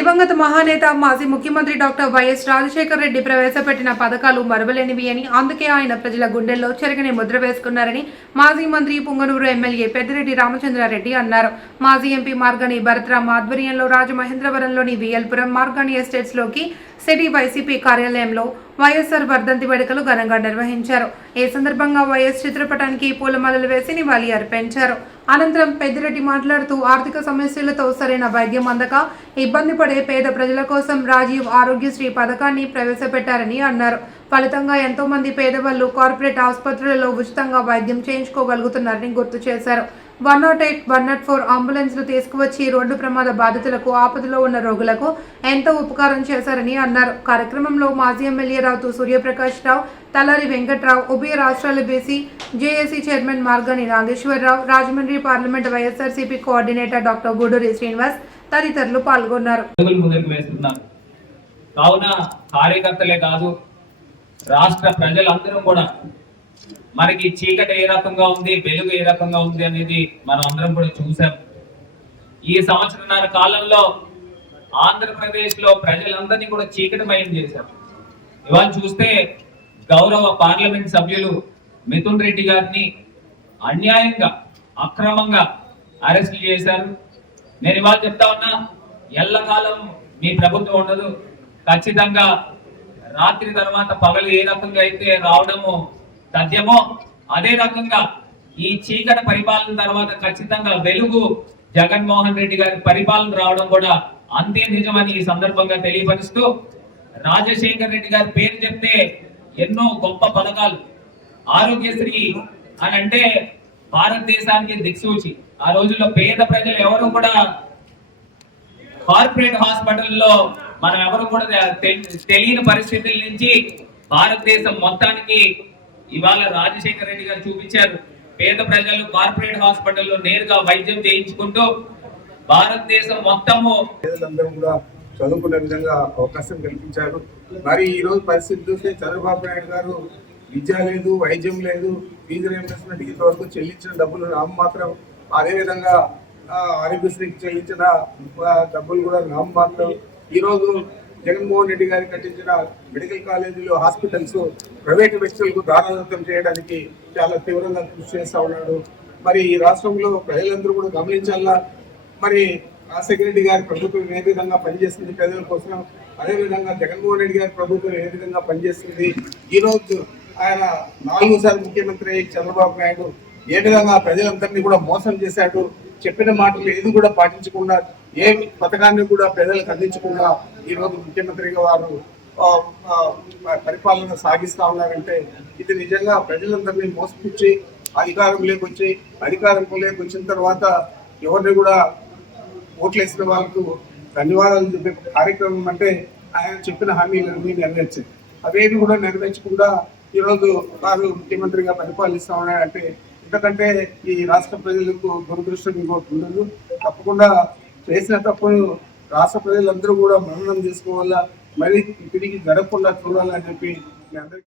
దివంగత మహానేత మాజీ ముఖ్యమంత్రి డాక్టర్ వైఎస్ రాజశేఖర రెడ్డి ప్రవేశపెట్టిన పథకాలు మరువలేనివి అని, అందుకే ఆయన ప్రజల గుండెల్లో చెరగని ముద్ర వేసుకున్నారని మాజీ మంత్రి పుంగనూరు ఎమ్మెల్యే పెద్దిరెడ్డి రామచంద్రారెడ్డి అన్నారు. మాజీ ఎంపీ మార్గాని భరత్రామ్ ఆధ్వర్యంలో రాజమహేంద్రవరంలోని విఎల్పురం మార్గాని ఎస్టేట్స్ లోకి సిటీ వైసీపీ కార్యాలయంలో వైఎస్ఆర్ వర్ధంతి వేడుకలు ఘనంగా నిర్వహించారు. ఈ సందర్భంగా వైఎస్ చిత్రపటానికి పూలమాలలు వేసి నివాళి అర్పించారు. అనంతరం పెద్దిరెడ్డి మాట్లాడుతూ ఆర్థిక సమస్యలతో సరైన వైద్యం అందక ఇబ్బంది పడే పేద ప్రజల కోసం రాజీవ్ ఆరోగ్యశ్రీ పథకాన్ని ప్రవేశపెట్టారని అన్నారు. ఫలితంగా ఎంతో మంది పేదవాళ్లు కార్పొరేట్ ఆసుపత్రులలో ఉచితంగా వైద్యం చేయించుకోగలుగుతున్నారని గుర్తు చేశారు. 108, 104 అంబులెన్స్లు తీసుకువచ్చి రోడ్డు ప్రమాద బాధితులకు, ఆపదలో ఉన్న రోగులకు ఎంతో ఉపకారం చేశారని అన్నారు. కార్యక్రమంలో మాజీ ఎమ్మెల్యే రావుతూ సూర్యప్రకాష్ రావు, తలారి వెంకట్రావు, ఉభయ రాష్ట్రాల BC JAC chairman Margani Nageswararao, Rajahmundry parliament YSRCP coordinator doctor Guduri Srinivas తదితరులు పాల్గొన్నారు. కావున కార్యకర్తలే కాదు, రాష్ట్ర ప్రజలందరూ కూడా మనకి చీకటి ఏ రకంగా ఉంది, వెలుగు ఏ రకంగా ఉంది అనేది మనం అందరం కూడా చూసాం. ఈ సంవత్సరాల కాలంలో ఆంధ్రప్రదేశ్ లో ప్రజలందరినీ కూడా చీకటిమయం చేశారు. ఇవాళ చూస్తే గౌరవ పార్లమెంట్ సభ్యులు మిథున్ రెడ్డి గారిని అన్యాయంగా, అక్రమంగా అరెస్ట్ చేశారు. నేను ఇవాళ చెప్తా ఉన్నా, ఎల్లకాలం మీ ప్రభుత్వం ఉండదు. ఖచ్చితంగా రాత్రి తర్వాత పగలు ఏ రకంగా అయితే రావడము సత్యమో అదే రకంగా ఈ చీకటి పరిపాలన తర్వాత ఖచ్చితంగా వెలుగు జగన్మోహన్ రెడ్డి గారి పరిపాలన రావడం కూడా అంతే నిజమని ఈ సందర్భంగా తెలియపరుస్తూ, రాజశేఖర్ రెడ్డి గారి పేరు చెప్తే ఎన్నో గొప్ప పథకాలు, ఆరోగ్యశ్రీ అని అంటే భారతదేశానికి దిక్సూచి. ఆ రోజుల్లో పేద ప్రజలు ఎవరు కూడా కార్పొరేట్ హాస్పిటల్లో మనం ఎవరు కూడా తెలియని పరిస్థితుల నుంచి భారతదేశం మొత్తానికి ఇవాళ రాజశేఖర రెడ్డి గారు చూపించారు. పేద ప్రజలు కార్పొరేట్ హాస్పిటల్లో నేరుగా వైద్యం చేయించుకుంటూ భారతదేశం మొత్తము పేదలందరూ కూడా చదువుకునే విధంగా అవకాశం కల్పించారు. మరి ఈ రోజు పరిస్థితి చూస్తే చంద్రబాబు నాయుడు గారు విద్య లేదు, వైద్యం లేదు, ఫీజు రియంబర్స్మెంట్ ఇంతవరకు చెల్లించిన డబ్బులు నామమాత్రం, అదేవిధంగా ఆరోగ్యశ్రీకి చెల్లించిన డబ్బులు కూడా నామమాత్రం. ఈరోజు జగన్మోహన్ రెడ్డి గారు కట్టించిన మెడికల్ కాలేజీలు, హాస్పిటల్స్ ప్రైవేటు వ్యక్తులకు దారాదత్తం చేయడానికి చాలా తీవ్రంగా కృషి చేస్తూ ఉన్నాడు. మరి ఈ రాష్ట్రంలో ప్రజలందరూ కూడా గమనించాలా, మరి రాజశేఖర రెడ్డి గారి ప్రభుత్వం ఏ విధంగా పనిచేస్తుంది ప్రజల కోసం, అదేవిధంగా జగన్మోహన్ రెడ్డి గారి ప్రభుత్వం ఏ విధంగా పనిచేస్తుంది. ఈరోజు ఆయన 4వ సారి ముఖ్యమంత్రి చంద్రబాబు నాయుడు ఏ విధంగా ప్రజలందరినీ కూడా మోసం చేశాడు. చెప్పిన మాటలు ఏది కూడా పాటించకుండా, ఏ పథకాన్ని కూడా ప్రజలకు అందించకుండా ఈరోజు ముఖ్యమంత్రిగా వారు పరిపాలన సాగిస్తా ఉన్నారంటే ఇది నిజంగా ప్రజలందరినీ మోసపుచ్చి అధికారంలోకి వచ్చిన తర్వాత ఎవరిని కూడా ఓట్లేసిన వాళ్ళకు ధన్యవాదాలు చెప్పే కార్యక్రమం అంటే ఆయన చెప్పిన హామీలన్నీ నెరవేర్చారు. అవేవి కూడా నెరవేర్చకుండా ఈరోజు వారు ముఖ్యమంత్రిగా పరిపాలిస్తా ఉన్నారంటే ఎందుకంటే ఈ రాష్ట్ర ప్రజలకు దురదృష్టం ఇంకోటి ఉండదు. తప్పకుండా చేసిన తప్పును రాష్ట్ర ప్రజలందరూ కూడా మననం చేసుకోవాలా, మరి తిరిగి జరగకుండా చూడాలని చెప్పి మీ అందరికీ